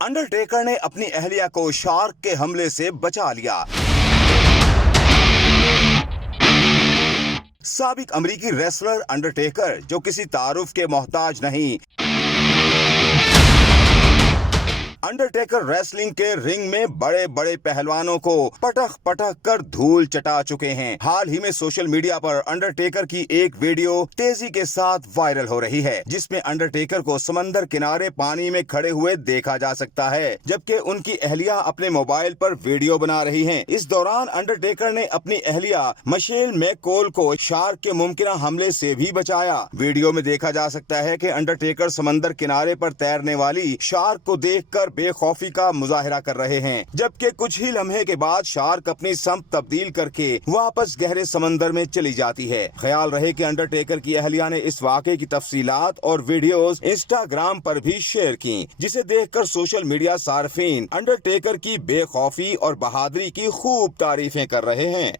Undertaker ने अपनी अहलिया को शार्क के हमले से बचा लिया। साबिक अमरीकी रेसलर अंडरटेकर, जो किसी तारुफ के मोहताज नहीं, अंडरटेकर रेसलिंग के रिंग में बड़े बड़े पहलवानों को पटक पटक कर धूल चटा चुके हैं। हाल ही में सोशल मीडिया पर अंडरटेकर की एक वीडियो तेजी के साथ वायरल हो रही है, जिसमें अंडरटेकर को समंदर किनारे पानी में खड़े हुए देखा जा सकता है, जबकि उनकी अहलिया अपने मोबाइल पर वीडियो बना रही हैं। इस दौरान अंडरटेकर ने अपनी अहलिया मिशेल मैककोल को शार्क के मुमकिन हमले से भी बचाया। वीडियो में देखा जा सकता है कि अंडरटेकर समंदर किनारे पर तैरने वाली शार्क को देखकर बेखौफी का मुजाहिरा कर रहे हैं, जबकि कुछ ही लम्हे के बाद शार्क अपनी संप तब्दील करके वापस गहरे समंदर में चली जाती है। ख्याल रहे कि अंडरटेकर की अहलिया ने इस वाक़े की तफसीलात और वीडियोस इंस्टाग्राम पर भी शेयर की, जिसे देखकर सोशल मीडिया सार्फिन अंडरटेकर की बेखौफी और बहादुरी की खूब तारीफें कर रहे हैं।